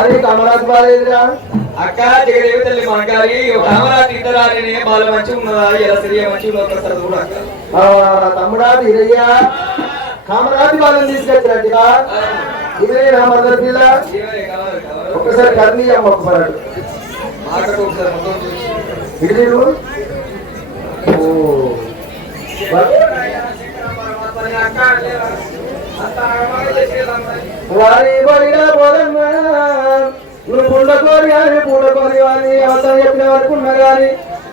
వారి కమరాజు బాలేదురా అక్క జగదేవి తల్లి మనకారి కామరాజు ఇద్దరాని బాల మంచిగా ఉన్నదా ఎలా సరిగా మంచిగా ఒకసారి కూడా తమ్ముడా వీరయ్య కామరాజు బాలను తీసుకొచ్చినట్టుగా ఇదే నా మదర్ పిల్ల ఒకసారి కర్ణీయం ఒక్కసారి ఇది వారి బడిగా పోదమ్మా నువ్వు పుండకోరి కానీ పూడకోరి కానీ అవంతా చెప్పిన వరకు ఉన్నా కానీ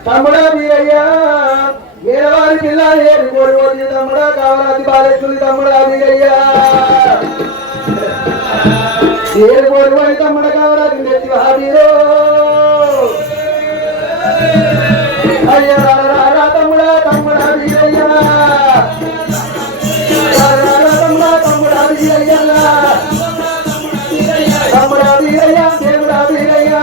తమ్ముడా వీరయ్యా వీరవారి పిల్ల ఏది కోరి పోతుంది తమ్ముడా కామరాజు బాలేస్తుంది తమ్ముడా వీరయ్యా ఏది కోరి పోయి తమ్ముడ కామరాజు తెచ్చి వాడిరో అయ్యా రా తమ్ముడా తమ్ముడా వీరయ్యా తమ్ముడా వీరయ్యా తమ్ముడా వీరయ్యా దేవుడా వీరయ్యా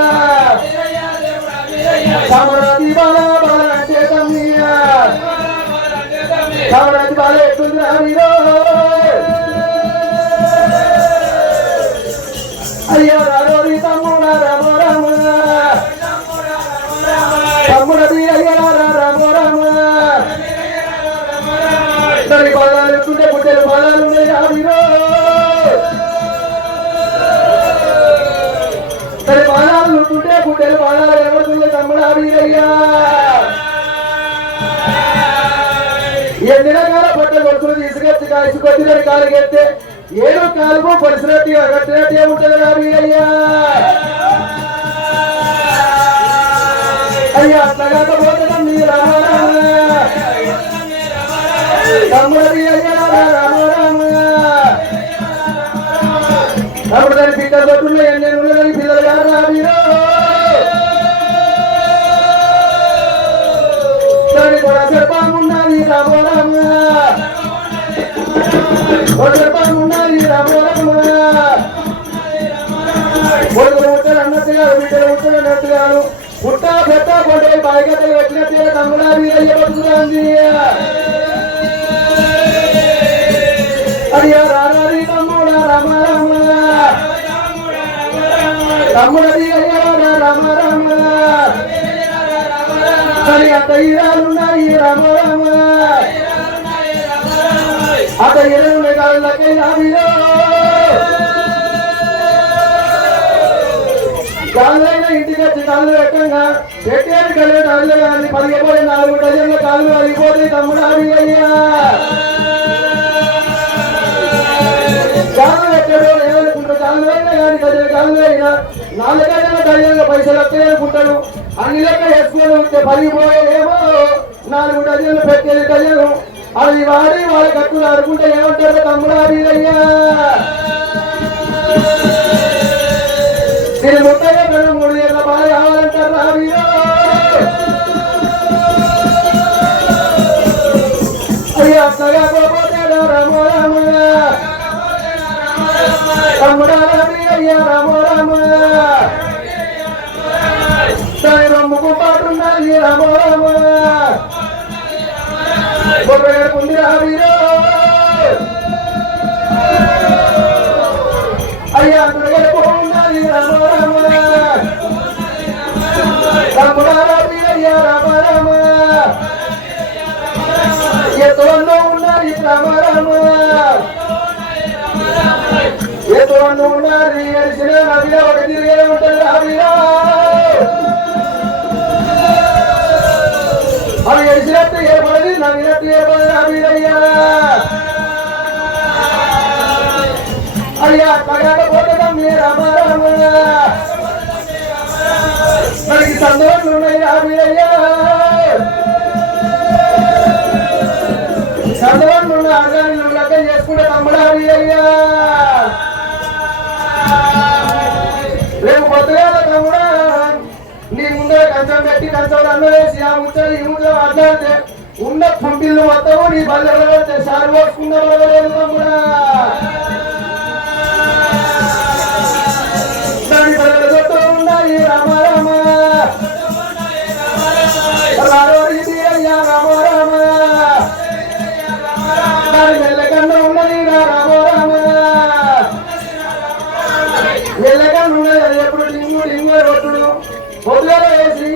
కామరాజు బాల బాల అంటే తమ్మియా కామరాజు బాల ఎట్లుందిరా వీరో అయ్యో రారోరి తమ్ముడా రామో రామ తమ్ముడ వీరయ్య రామో రామ తల్లి బాధాలు ఎట్లుంటే పుట్టెలు బాధాలు ఉన్నాయి రా వీరో తల్లి బాధాలు ఉంటుంటే పుట్టెలు బాధాలు ఎవరుతుంది తమ్ముడా వీరయ్యా ఎన్ని రకాల పట్ల కొడుకులు తీసుకొచ్చి కాల్చుకొచ్చి కాలుకెత్తే ఏదో కాలుకు పరిసినట్టు కట్టినట్టు ఏముంటుంది రా వీరయ్యా అయ్యా అట్లా కాకపోతే మీరు తమ్ముడు వీరయ్య రామ రామ తమ్ముడు దాని పిల్లలు తోటలో ఎన్నెన్ను పిల్లలు గారు రా వీరో దాని కూడా సర్పామున్నది రామో రామ సర్పామున్నది రామో రామ కొడుకులు ముట్టలు అన్నట్టుగా బిడ్డలు ముట్టలు అన్నట్టుగాను పుట్ట పెట్ట పడే బాయిగట్టలు పెట్టినట్టుగా తమ్ముడా వీరయ్య బతుకుతుంది అయ్యా రారీ తమ్ముడా రామ రామ తమ్ముడ వీరయ్య రామ రామ మరి అత్త ఈరాలున్నాయి రామ రామ అత్త ఈరలు కాళ్ళకై రామిరో కాళ్ళైనా ఇంటికి వచ్చి కాళ్ళు పెట్టంగా పెట్టేది కలిగే కాళ్ళు కానీ పలిగిపోయి 4 డజన్ల కాళ్ళు పలిగిపోయి తమ్ముడా వీరయ్యా కాళ్ళు పెట్టాడు ఏమనుకుంటాడు కాళ్ళు అయినా కానీ గజల కాళ్ళు అయినా 4 గజల డజన్ల పైసలు వస్తాయి అనుకుంటాడు అన్ని లెక్క వేసుకొని ఉంటే పలిగిపోయేమో 4 డజన్లు పెట్టేది డజను అది వాడి వాళ్ళ కట్టులు అనుకుంటే ఏమంటారు తమ్ముడా వీరయ్యా నేను ముట్టగా 3 ఏళ్ళ బాగా కావాలంటారు రా వీరో అయ్యా అట్లాగా పోతే రామో రామ తమ్ముడా వీరయ్యా రామో రామ దాని రొమ్ముకు పాటున్నది రామో రామ బొర్రగడుకుంది రా వీరో అయ్యా బొర్రగడుకున్నది రామో రామ తమ్ముడా వీరయ్యా రామ రామ ఎత్తువల్లో ఉన్నది రామ రామ ఎత్తువల్లో ఉన్నది ఎడిసిన నవ్విన ఒక తిరిగే ఉంటుంది రా వీరో అవి ఎడిసినట్టు ఏర్పడది నవ్వినట్టు ఏర్పడది రా వీరయ్యా అయ్యా అట్లాగకపోతే మీరు రామ రామ మనకి సందర్భాలు ఉన్నాయి రా వీరయ్యా సందర్భాలు ఉన్న ఆర్గాన్ని లెక్క చేసుకుంటే తమ్ముడా వీరయ్యా రేపు కొత్తగా తమ్ముడా నీ ముందర కంచం పెట్టి కంచం అన్న వేసి ఆ ముచ్చలు ఈ ముచ్చలు మాట్లాడితే ఉన్న పంపిళ్ళు మొత్తము నీ బల్లెలో పెడితే సారు పోసుకున్నావు తమ్ముడా దాని బల్లెల చుట్టూ ఉన్నాయి రామ రామ అయ్యా రామ రామ దాని మెల్లకన్నా ఉన్నది రామ రామ మెల్లకన్నా ఉన్నది పొద్దుగా వేసి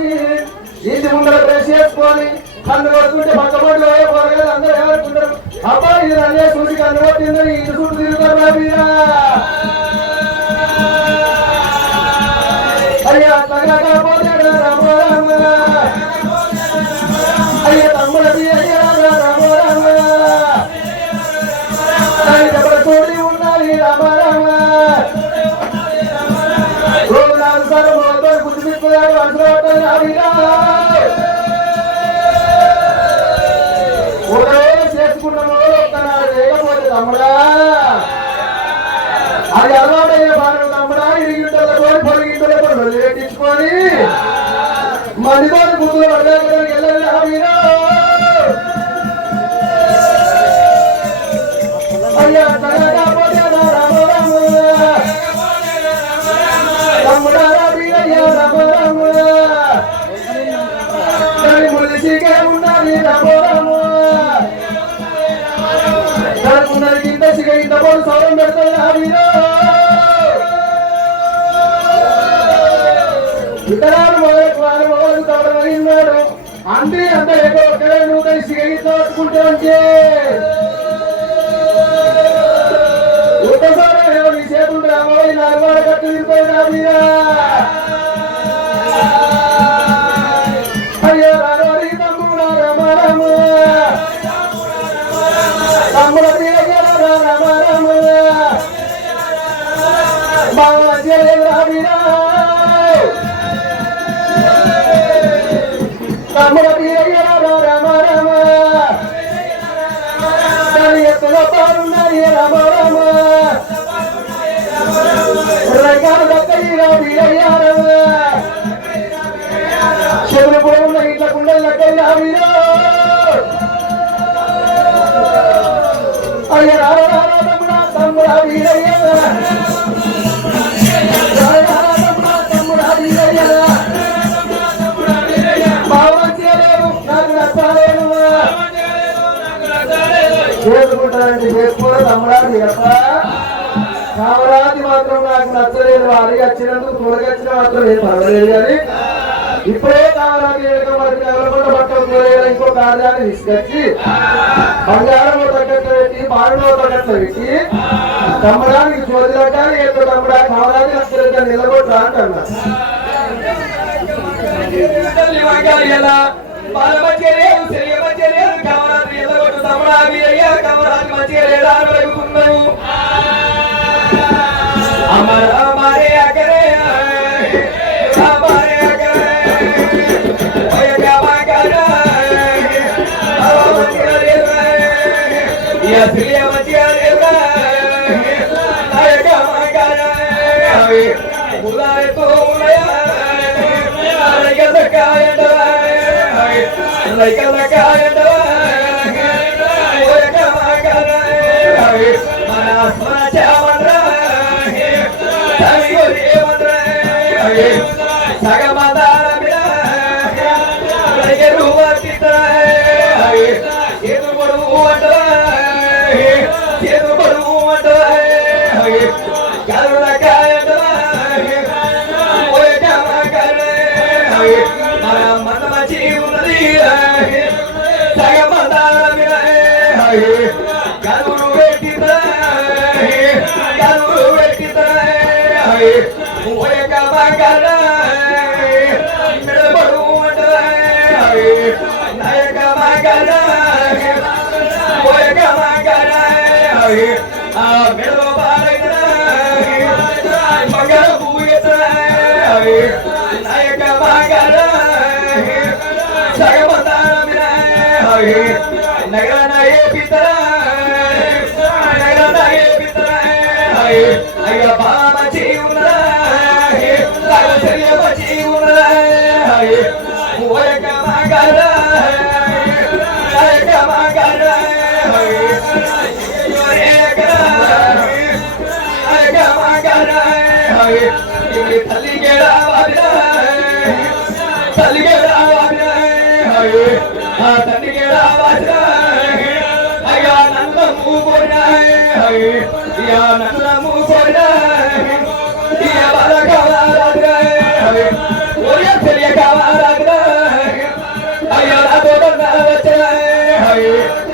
ఇంటి ముందర బ్రష్ చేసుకొని కన్ను కొడుతుంటే పక్క పళ్ళు పోరగారు అందరూ ఏమనుకుంటారు అబ్బాయి ఇది అన్నీ చూసి కన్ను కొట్టిందని ఇంటి చుట్టూ తిరుగుతారు నా మీద అయ్యా తగకపోతాడు రామ రామ అయ్యా తమ్ముడది అయ్యా రామ రామ చూడి ఉన్నది రామ రామ రోజు 4 సార్లు మొదలు గుర్తు తీసుకున్నాడు చేసుకున్నాము ఒక్కనాడు లేకపోతే తమ్ముడా అది అలవాటైన బాణం తమ్ముడా ఇరిగింటలో పోయి పొరిగింటలో పోయి పెట్టించుకొని మందితో గుర్తులు పడలేకడానికి వెళ్ళాలి అయ్యా తగకపోతే రామ రామ తమ్ముడా రాబీరయ్యా రామ రామ ములిసికే ఉన్నది రామ రామ కడుపున్నది ఇంత సిగ ఇంత పోలు సౌరం పెడతాయి రాబీరో ఇతరాలు మొదలు తవడమన్నాడు అంతే అంత ఒక్కడే నూతని సిగ ఇంత పట్టుకుంటే వచ్చే ఒక్కసారి నీ చేతులు రాబోయి నాలుగు కట్టు విడిపోయి రాబీరా అయ్యో రారి తమ్ముడా రామ రామ తమ్ముడ రామ రామ బాగా మంచిగా లేదు రాబీరా తమ్ముడ రామ రామ దాని ఎత్తులో పారున్నది రామ రామ చెవులు కూడా ఉన్న ఇంట్లో కుండలు లెక్కలు అయ్య రారా తమ్ముడా తమ్ముడా వీరయ్య తమ్ముడా వీరయ్య బాగా మంచిగా లేవు నాకు నచ్చలేదు చేసుకుంటానండి చేసుకోవడం తమ్ముడా వీరప్ప కామరాతి మాత్రం నాకు నచ్చలేదు వారికి వచ్చినందుకు తోడగచ్చిన మాత్రం ఏం పర్వాలేదు కానీ ఇప్పుడే కామరాతి మనకి ఎవరికొండ బట్టలు తోడగా ఇంకో కార్యాన్ని తీసుకొచ్చి బంగారం తగ్గట్లు పెట్టి బాణలో తగ్గట్లు పెట్టి తమ్మడానికి చోది రకాలు ఏదో తమ్ముడా కామరాతి నచ్చలేదు నిలబొట్టా అంటున్నా अमर हमारे अगरे हमारे अगरे ओए क्या बागरा अवमतिरे या सिया मतिरे आए क्या बागरा बुलाए तो बुलाया लगा लगाया लगा लगाया ओए क्या बागरा मना मना चावरा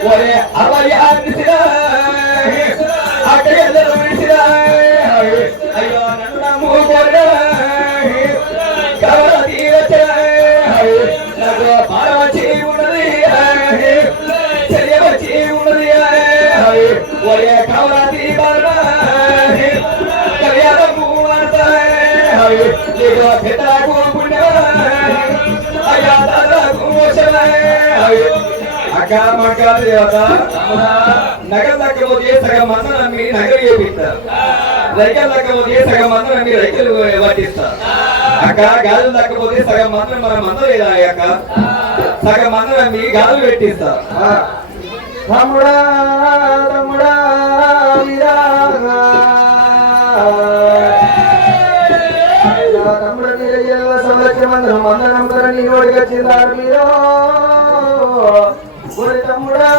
ఒరే అవయ్య అనిసిరా అక్కడే విడిసిరా అయ్యో నన్ను నమ్ముకోరా కవల తీరచరా నాకు బాల వచ్చి ఉన్నది చెయ్య వచ్చి ఉన్నది ఒరే కవల తీరా కళ్యాణము వాడతా నీకు పెద్దలకు పుణ్యమా అయ్యా దాదాకు అక్క మక్క దేవత నగర దక్కపోతే సగం మంది నమ్మి నగలు చేపిస్తారు రైకలు దక్కపోతే సగం మంది నమ్మి రైతులు పట్టిస్తారు అక్క గాజులు దక్కపోతే సగం మంది మన మంద లేదా అక్క సగం మంది నమ్మి గాజులు పెట్టిస్తారు తమ్ముడా తమ్ముడా తమ్ముడు మీరు సంవత్సరం మందనం ధరని ఓడిగొచ్చిందారు మీరు ఒరి తమ్ముడా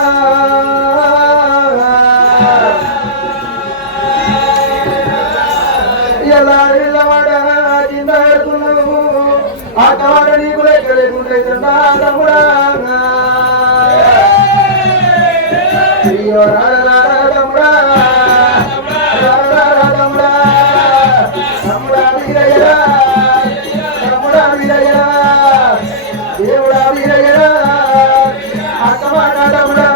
ఎలా ఇళ్ళవాడ చిందాడుతున్నావు ఆ కాడ నీకు లెక్క లేకుండా తమ్ముడా అయ్యో రాడా తమ్ముడా తమ్ముడా తమ్ముడా వీరయ్యరా తమ్ముడా వీరయ్యరా దేవుడా వీరయ్యరా అక్కమాట తమ్ముడా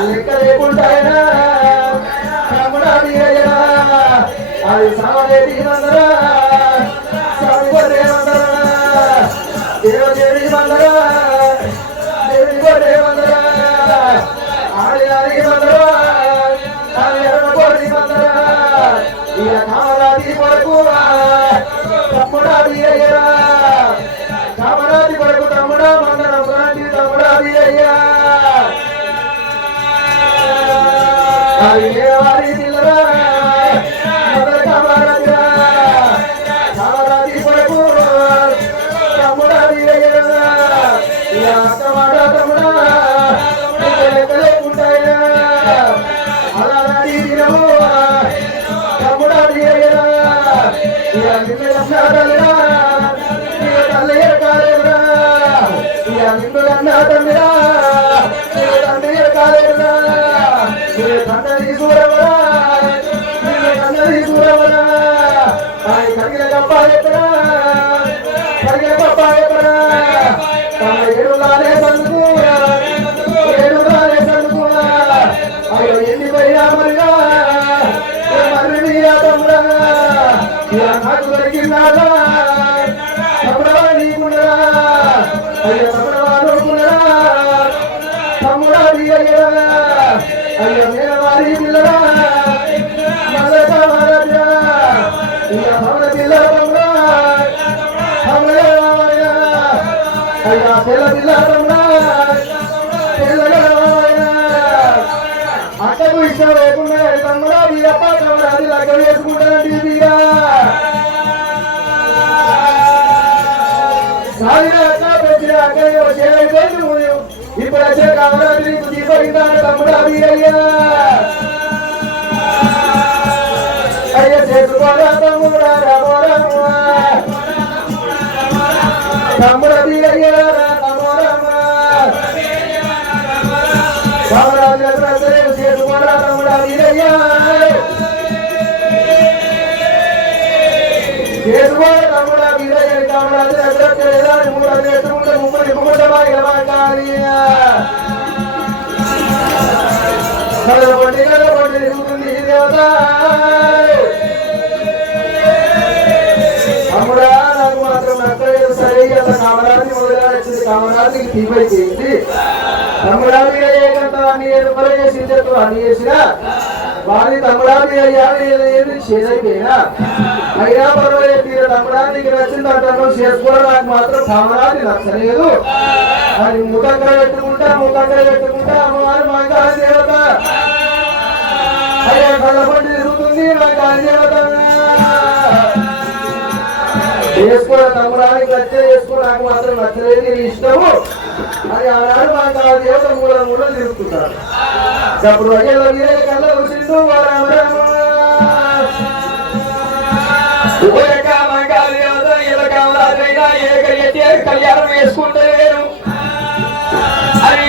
లెక్క లేకుంటాయనా తమ్ముడా వీరయ్యరా అది సావలేటి మందరా సావిగొరే మందరా దేవదేవి మందరా దేవి గొరే మందరా ఆడి ఆడి మందరా ఆడి ఎర్రగొరి మందరా ఇక కామరాజి కొరకు తమ్ముడా వీరయ్యరా కామరాజి కొరకు తమ్ముడా మందరం గాంధీ తమ్ముడా వీరయ్యా అది దేవారి పిల్లరా మొదలు కామరాజురా కామరాజి కొరకు తమ్ముడా వీరయ్యరా ఇక అక్కమాట తమ్ముడా లెక్కలేకుంటాయా అలాంటి దినము తమ్ముడా వీరయ్యరా ఇక నిన్న తల్లిరా ఇక తల్లి కాలేదురా ఇక నిన్ను అన్నా తమ్మిరా ఇక తండ్రి కాలేదురా ఇక తండ్రి చూడవరా ఇక తండ్రి చూడవరా ఆయన కరిగిన గప్ప ఎక్కడా కరిగిన గప్ప ఎక్కడా తమ ఏడులానే సందుకురా ఏడులానే సందుకురా అయ్యో ఎండిపోయినా మరిగా మరి మీరా తమ్ముడా ఇలా నాకు దొరికిందాగా తమ్ముడా నీకున్నరా అయ్యో తమ్ముడా నువ్వుకున్నరా తమ్ముడా వీరయ్యరా అయ్యో నేను వారి పిల్లరా మల్లక మహారాజా ఇలా భవన పిల్లల తమ్ముడా తమ్ముడా అయ్యా పిల్ల పిల్ల తమ్ముడా పిల్లగా అక్కకు ఇష్టం లేకుండా తమ్ముడా వీరప్ప తమ్ముడా అది లెక్క వేసుకుంటానండి వీరా సాగిన అక్క పెంచిన అక్కయ్యో చేయలేదు ఇప్పుడు వచ్చే కామరాజు నీకు దీపగిందాను తమ్ముడా వీరయ్యా అయ్య చేసుకోరా తమ్ముడా రామోరమ్మ తమ్ముడ వీరయ్యా రామోరమ్మ కామరాజు చేసుకోరా తమ్ముడా వీరయ్యా చేసుకోరా తమ్ముడా వీరయ్య కామరాజు ఎదురు మూడు ఎత్తుకుంటే ముగ్గురు ఇప్పుకుంటా ఇలా పండుగ తిరుగుతుంది దేవత తమ్ముడా నాకు మాత్రం నచ్చలేదు సరే అలా కామరాజు మొదలైంది కామరాజుకి తీపైపోయింది తమ్ముడా మీద ఏకంత అన్ని రూపాయలు చేసి అన్ని చేసినా వారి తమ్ముడా మీద ఏది చేదైపోయినా అయినా పర్వాలేదు తీర తమ్ముడా నీకు నచ్చింది అంటాను చేసుకోవడం నాకు మాత్రం కామరాజు నచ్చలేదు అది ముఖంగా పెట్టుకుంటా అమ్మవారు మా కాలి దేవత అయ్యా కళ్ళపండి తిరుగుతుంది మా కాలి దేవత చేసుకోవడం తమ్ముడానికి నచ్చే చేసుకో నాకు మాత్రం నచ్చలేదు నీ ఇష్టము అని ఆనాడు మా కాలి దేవత మూల తిరుగుతున్నారు అప్పుడు అయ్యే కళ్ళ కూర్చుంటూ కళ్యాణం వేసుకుంటే అని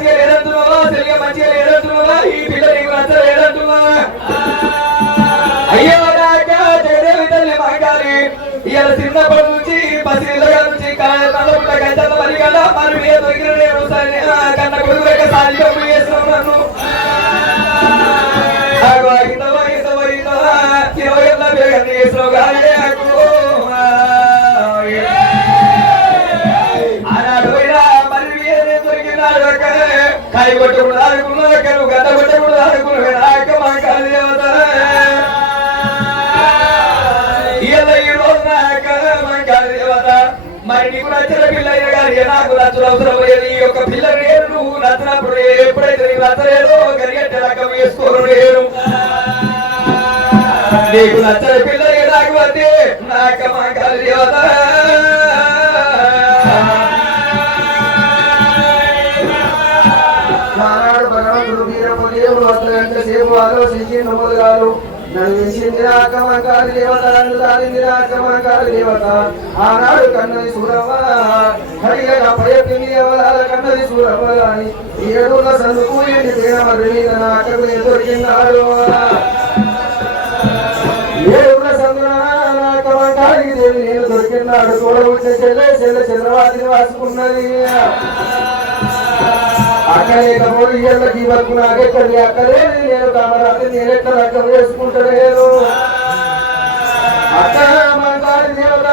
మంచిగా లేదంటున్నావా చెల్లిగా మంచిగా లేదంటున్నావా ఈ పిల్ల నీకు నచ్చలేదంటున్నావా అయ్యో నాక జగదేవి తల్లి మాగాలి ఇలా చిన్నప్పటి నుంచి పసిళ్ళగా నుంచి కళ్ళపుట్ట గంటల మరి కదా మరి మీద దొరికిన నేను కన్న కొడుకు లెక్క సాలి చేస్తున్నావు నన్ను 20 ఏళ్ళ బేగని చేస్తున్నావు కానీ కాయ కొట్టకూడదు ఆడుకున్నాను గడ్డ కొట్టకూడదు ఆడుకున్నాను మా కాలి దేవత ఇలా ఈ రోజు మా కాలి దేవత మరి నీకు నచ్చిన పిల్ల అయినా కానీ నాకు నచ్చిన అవసరం లేదు ఈ యొక్క పిల్ల నేను నువ్వు నచ్చినప్పుడు ఎప్పుడైతే నీకు నచ్చలేదో గరిగట్టే రకం వేసుకోరు నేను నీకు నచ్చిన పిల్ల నాకు అంటే నాక మా కాలి దేవత సేపు ఆలోచించి నమ్ములుగారు నన్ను వించింది రాకమంకారి దేవత నన్ను దారింది రాకమంకారి దేవత ఆనాడు కన్నది సూరవ్వ హరిగా ప్రయత్ని దేవలాల కన్నది సూరవ్వ గాని 7 సందుకు ఎండి పేర మరి మీద నాకకు దొరికినాడు 7 సందున నాకమంకారి దేవి నేను దొరికినాడు తోడబుట్టిన చెల్లె చంద్రవాదిని వాసుకున్నది అక్కలేకపోతే ఇళ్ళకి వరకు నాకెక్కడి అక్కడే నేను కామరాత్రి నేనెక్కడ రకం వేసుకుంటలేను అక్క మంగారి దేవత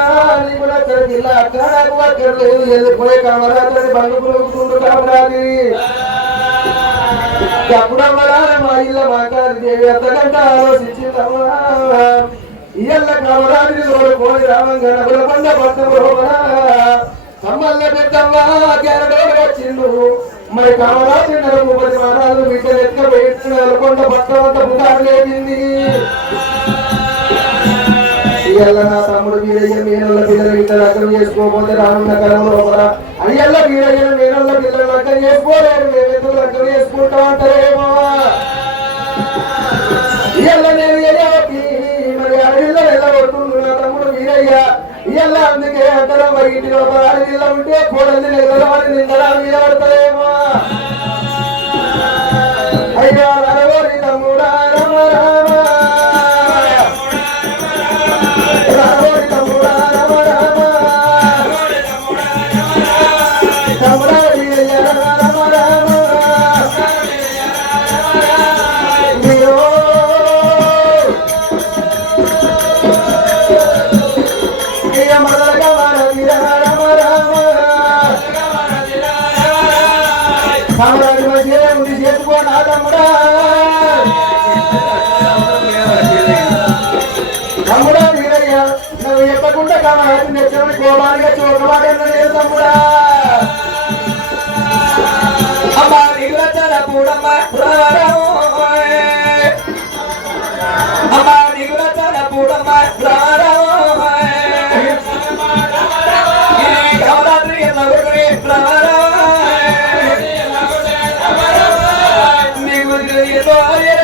నీకు నచ్చని పిల్ల అక్క నాకు అక్కడ లేదు వెళ్ళిపోయే కామరాత్రి బంధు పురుగుతుండు కామరాది ఎప్పుడమ్మరా మా ఇళ్ళ మంగారి దేవి ఎంతకంట ఆలోచించిందమ్మా ఇళ్ళ కామరాత్రి కోడి రామంగా నగుల పండ పట్టం కమ్మల్ల పెద్దమ్మా గెరడో వచ్చిండు మరి కామరాజు 30 వారాలు బిడ్డలు ఎత్తుక కొండ పట్టమంత పుకారు లేపింది ఇయ్యల్ల నా తమ్ముడు వీరయ్య మీనల్ల పిల్లలు ఇద్దరు అక్కలు చేసుకోకపోతే రానున్న కాలంలో లోపల అయ్యల్ల వీరయ్య మీనల్ల పిల్లలు అక్కలు చేసుకోలేరు మేమెందుకు అక్కలు చేసుకుంటాం అంటారేమో ఇయ్యల్ల నేను మరి అడవిలో వెళ్ళగొడుతుండు నా తమ్ముడు వీరయ్య ఇయ్యల్ల అందుకే అంటారా మరి ఇంటి లోపల అడవిలో ఉంటే కోడల్ని నిలబడి నిందరా మీద పడతారేమో అయ్యా రవరి తమ్ముడా రమ రామ రవరి తమ్ముడా రమ రామ తమ్ముడా వీరయ్య రమ రామ మీరు మదలగా రమ రామ కామరాజు మంచిగా ఉంది చేసుకో నా తమ్ముడా తమ్ముడా వీరయ్య నువ్వు చెప్పకుండా కామరాజు నచ్చని కోపాలుగా చూడవాడన్నా లేదు తమ్ముడా అమ్మా నీకు నచ్చాల పూడమ్మ అమ్మా నీకు నచ్చాల పూడమ్మ కామరాత్రి ఎలా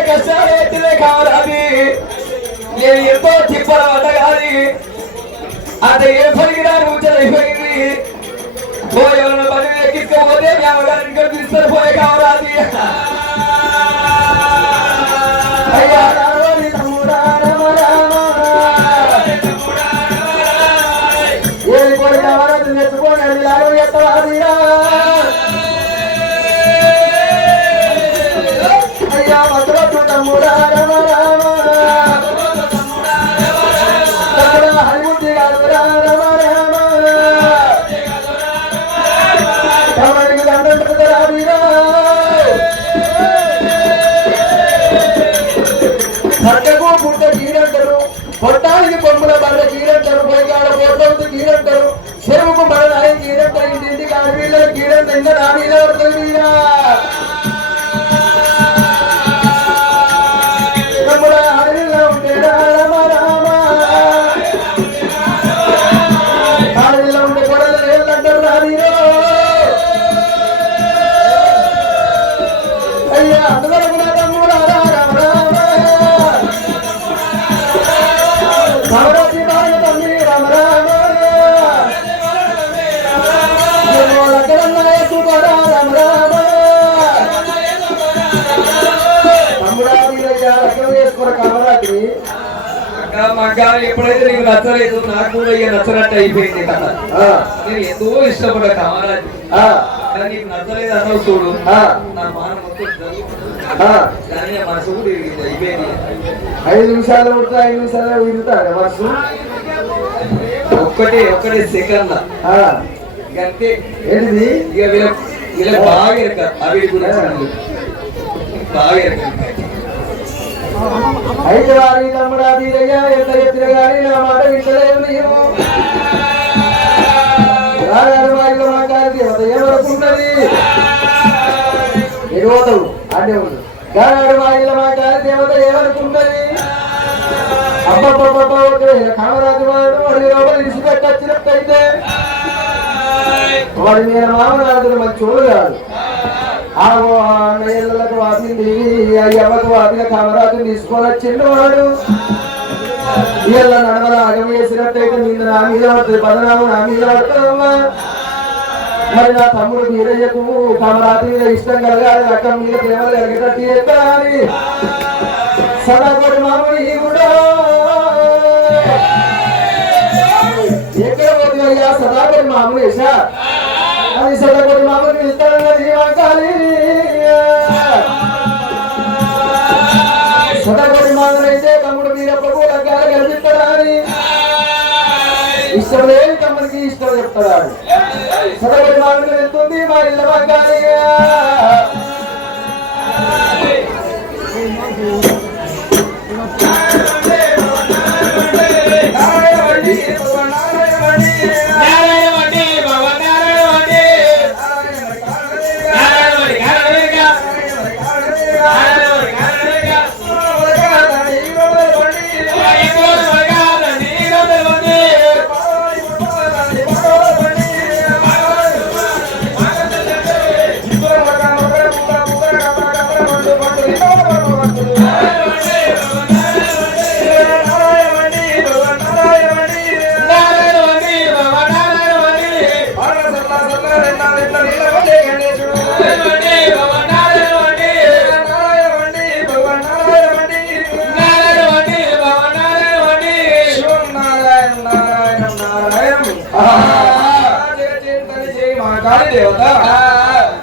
కష్టాలు కావాలి నేను ఎంతో తిప్పలవట కాదు అది ఏ పలికినా నువ్వు చదివిపోయింది ఎవరైనా పని ఎక్కించుకోకపోతే మీ అమ్మగారికి తీసుకొని పోయే కావాలి అయ్యా తమ్ముడా రమ రామ ఏది కోరి కామరాజు నెచ్చుకోండి ఎత్తవాదిరా అయ్యా భద్రతు తమ్ముడా రమ రామ తమ్ముడా హరిముద్ది కాదురా రమ రామ తమ్ముడికి దండం పెడతారా వీరా సర్గకు పుట్ట కీడంటారు పొట్టానికి కొమ్ముల బండ కీడంటారు పొయ్యాడ పొట్టవుతూ కీడంటారు చెరువుకు బడనాయి కీడంటారు ఇంటింటికి ఆడపిల్లలు కీడంటారు ఇంకా నా మీద పడుతుంది వీరా తమ్ముడా అడవిలో ఉంటేడా రమ రామ అడవిలో ఉంటే కొడలు ఏళ్ళంటారు రా వీరో అయ్యా అందువల్ల కూడా తమ్ముడా రామ రామ కామరాజు బాగా తమ్మి రమ రామ రమ రామ అక్క మగ్గా ఎప్పుడైతే నీకు నచ్చలేదు నాకు కూడా ఇక నచ్చనట్టు అయిపోయింది కదా. నేను ఎంతో ఇష్టపడ్డా కామరాజు, కానీ నీకు నచ్చలేదు అన్నావు చూడు, నా మాన మొత్తం కానీ మనసు కూడా అయిపోయింది. 5 నిమిషాలు ఉడతా 5 నిమిషాలు ఉడుతాడు మనసు. ఒక్కటే సెకండ్ అంతే. ఏంటిది ఇక వీళ్ళ బాగా ఎరక అవి గురించి బాగా ఎరక. అయితే వారి తమ్ముడా వీరయ్య ఎంత చెప్పిన కానీ నా మాట వింటలేవు నీవు. రాజారు మాట్లాడి ఏమనుకుంటది ఎరువుతావు అంటే ఉంది. గానాడు వాయిల మాట్లాడి దేవత ఏమనుకుంటది. అబ్బబ్బబ్బ కామరాజు వాడు వాడి లోపల ఇసుపెట్టొచ్చినట్టయితే వాడి మీద మామరాజులు మంచి చూడు కాదు. ఆ అన్నయ్యలకు వాపింది అయ్యమ్మకు వాపిన కామరాజుని తీసుకొని వచ్చిండు వాడు. ఇళ్ళ నడమల అగం వేసినట్టయితే మీద నా మీద పడుతుంది, పదనాము నా మీద పడుతుందమ్మా. మరి నా తమ్ముడు వీరయ్యకు కామరాజు మీద ఇష్టం కలగాలి, రకం మీద ప్రేమలు కలిగేటట్టు చేస్తాని సదాకోటి మామూలు కూడా ఎక్కడ పోతుంది అయ్యా సదాకోటి మామూలు వేసా అది సదాకోటి మామూలు ఇస్తానన్నది వాకాలి. సదాకోటి మామూలు అయితే తమ్ముడు వీరప్పకు దగ్గర కనిపిస్తాడని ఇష్టం లేని తమ్ముడికి ఇష్టం చెప్తాడు. సదాకోటి మామూలు వెళ్తుంది మా ఇళ్ళ వాకాలి.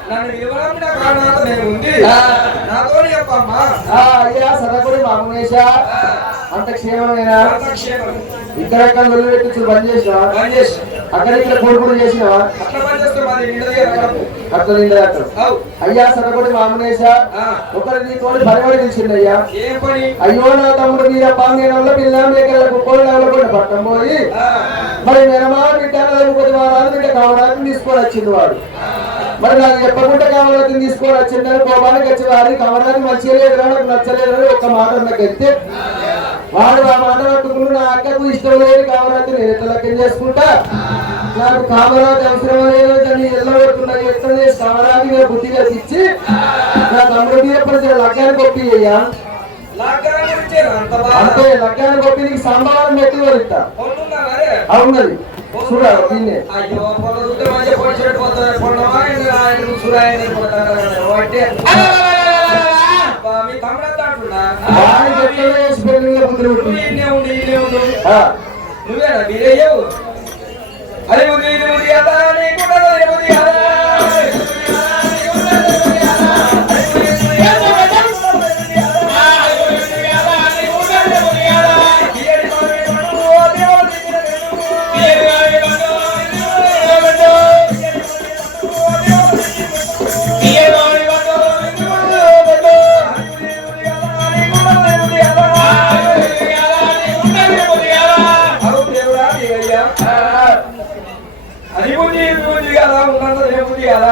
నన్ను వివరమైన కారణాలు నేను ఉంది నాతో చెప్పమ్మా. అయ్యా సరకుడి మామూష అంత క్షేమమేనా? ఇక్కడెక్కడ నొల్లు పెట్టి బంద్ చేసినావా? అక్కడ ఇక్కడ కోరుకుడు చేసినావా? అట్లా నిండా అయ్యా సరకుడి మామూష ఒకరి నీ తోటి పనివాడి తెలిసింది అయ్యా. అయ్యో నా తమ్ముడు మీద పాంగేనంలో పిల్లలకు కోళ్ళలో కూడా పట్టం పోయి మరి నెలమా బిడ్డలు 10 వారాలు బిడ్డ కావడానికి తీసుకొని వచ్చింది వాడు. మరి నాకు చెప్పకుండా కామరాజుని తీసుకొని వచ్చిందని కోపానికి వచ్చి వారి కామరాజు మంచిగా లేదు నాకు నచ్చలేదు అని ఒక మాట నాకు ఎత్తే వాడు ఆ మాట పట్టుకుని నా అక్కకు ఇష్టం లేదు కామరాజు నేను ఎట్లా లెక్కం చేసుకుంటా, నాకు కామరాజు అవసరం లేదు దాన్ని ఎల్లబడుతున్నా ఎత్తం చేసి కామరాజు మీద బుద్ధిగా ఇచ్చి నా తమ్ముడి మీద ఎప్పుడు లగ్గానికి ఒప్పి అయ్యా. అంతే లగ్గానికి ఒప్పి నీకు సంభావన పెట్టి వదిలిస్తా. అవునది చూడాలి దీన్నే నువ్వేనా మీరయ్యావు అది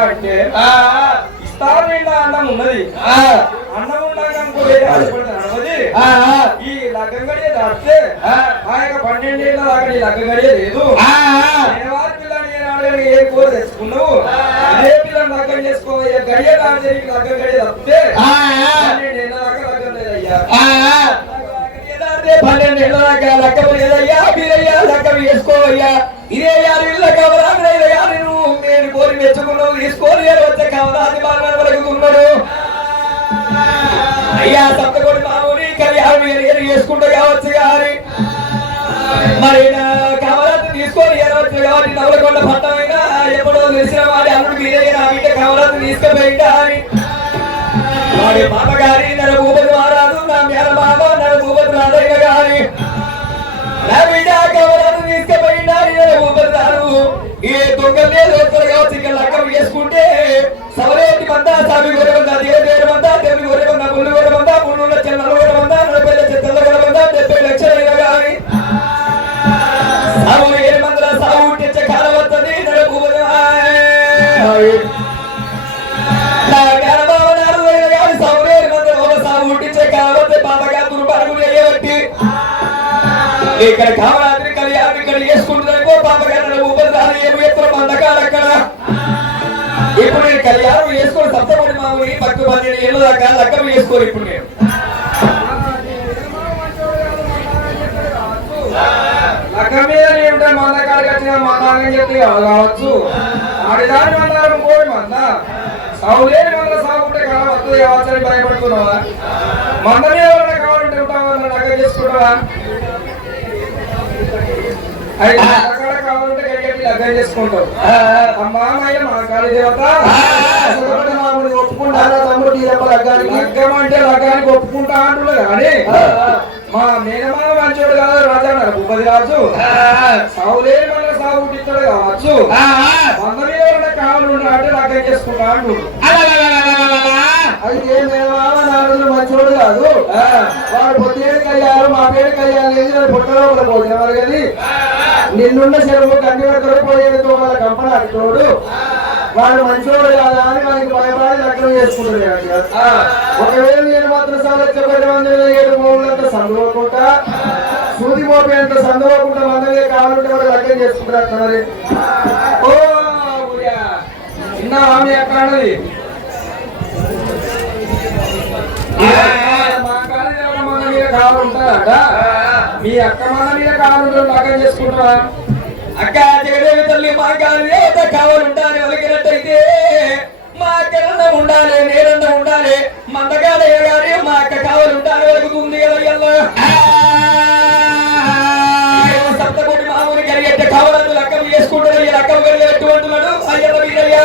అంటే ఇస్తారు నిండా అన్నం ఉన్నది, అన్నం ఉండడానికి ఈ లగ్గం గడియ దాటితే ఆ యొక్క 12 ఏళ్ళ దాకా ఈ లగ్గం గడియ లేదు. పిల్లని ఏ కూర తెచ్చుకున్నావు అదే పిల్లని లగ్గం చేసుకోవాలి గడియ దాటి లగ్గం గడియ తప్పితే 12 ఏళ్ళ దాకా లగ్గం లేదయ్యా. 12 ఏళ్ళ దాకా లగ్గం లేదయ్యా. మీరయ్యా లగ్గం వేసుకోవయ్యా. ఇదే ఇళ్ళ కవరాయ్యా నువ్వు నేను కోరి మెచ్చుకున్నావు తీసుకొని వచ్చే కవరాన్ని బాగా పలుకుతున్నాడు. అయ్యా సప్తకోటి మామూలు కళ్యాణం ఎరిగని చేసుకుంటూ కావచ్చు కానీ మరి కమరాన్ని తీసుకొని ఎరవచ్చు కాబట్టి నవలకొండ పట్టమైనా ఎప్పుడో తెలిసిన వాడి అల్లుడు మీరే నా బిడ్డ కమరాన్ని తీసుకుపోయిందా అని వాడి మామగారి నన్ను భూపతి మారాదు నా మేర బాబా నన్ను భూపతి రాదయ్య గారి నా బిడ్డ కమరాన్ని తీసుకుపోయిందా భూపతి రాదు ఏ దొంగలే లోపల కావచ్చు ఇక్కడ లక్కం చేసుకుంటే సవరేటి మందా సామి గొర్రెమందా దేవేరు మందా దేవుని గొర్రెమందా ముళ్ళు గొర్రెమందా ముళ్ళు చెల్లెల గొర్రెమందా 40 చెత్తల గొర్రెమందా 70 లక్షలు కానీ సాగు 7 మందుల సాగు తెచ్చే కాలం వస్తుంది నన్ను భూపతి నా గర్భావ నాడు కానీ సాగు 7 మందుల సాగు తెచ్చే కాలం వస్తే బాబగా దుర్మార్గులు అయ్యేబట్టి ఇక్కడ కామరాత్రి కళ్యాణం ఇక్కడ చేసుకుంటున్నారో బాబగా నన్ను భూపతి రాదు ఏమి ఎత్తున మందకాలు అక్కడ ఇప్పుడు నేను కళ్యాణం చేసుకోని సప్తపడి మామూలు 10-12 ఏళ్ళ దాకా లగ్గం చేసుకోరు ఇప్పుడు నేను లగ్గం మీద ఏమిటో మందకాడికి వచ్చిన మందాలని చెప్పి కావచ్చు ఆడిదాని మందారం పోయి మంద సాగులేని మందల సాగుంటే కాలం వస్తుంది కావచ్చు అని భయపడుతున్నావా మంద మీద ఎవరైనా కావాలంటే ఉంటావా లగ్గం చేసుకుంటావా అయితే కావాలంటే కలిగి లగ్గం చేసుకుంటావు అమ్మా మయ్య మా కాళీ దేవత మామూలు ఒప్పుకుంటారా తమ్ముడు లగ్గానికి లగ్గం అంటే లగ్గానికి ఒప్పుకుంటా అంటున్నా కానీ మా మేనమామ మంచోడు కాదు రాజా భూపతి రాజు సాగులేని మన సాగు పుట్టించాడు కావచ్చు మంద మీద కావాలి అంటే లగ్గం చేసుకుంటా అంటుడు అయితే మేనమామ నా రోజులు మంచోడు కాదు వాడు పొద్దుేడు కళ్యాణం మా పేరు కళ్యాణం లేదు పుట్టలో పోతే మరి కానీ నిన్నున్న చెరువు గండి వరకపోయేది వాళ్ళ కంపన అట్టోడు వాడు మంచోడు కాదా అని మనకి భయపడి లగ్నం చేసుకుంటున్నాడు ఒకవేళ నేను మాత్రం సాలెచ్చబడి మంది 7 మూలంతా సందుకోకుండా సూది మోపి అంత సందుకోకుండా మందమే కావాలంటే వాడు లగ్నం చేసుకుంటారు మరి ఓ చిన్న ఆమె ఎక్కడ అన్నది మా కాలేజీ మంద మీద కావాలంటారట మీ అక్క మన మీద కావాలంటే లగ్నం చేసుకుంటారా అక్క జగదేవి తల్లి మా కాలి కావాలంటాను వలికినట్టయితే మా అక్కడన్నా ఉండాలి నేనన్నా ఉండాలి మందగాడయ్య గారి మా అక్క కావాలంటాను వెలుగుతుంది కదా సప్తకోటి మామూలు కలిగేట్టే కావాలని లక్కం చేసుకుంటారు ఈ లక్కం కలిగేట్టు అంటున్నాడు అయ్యల వీరయ్య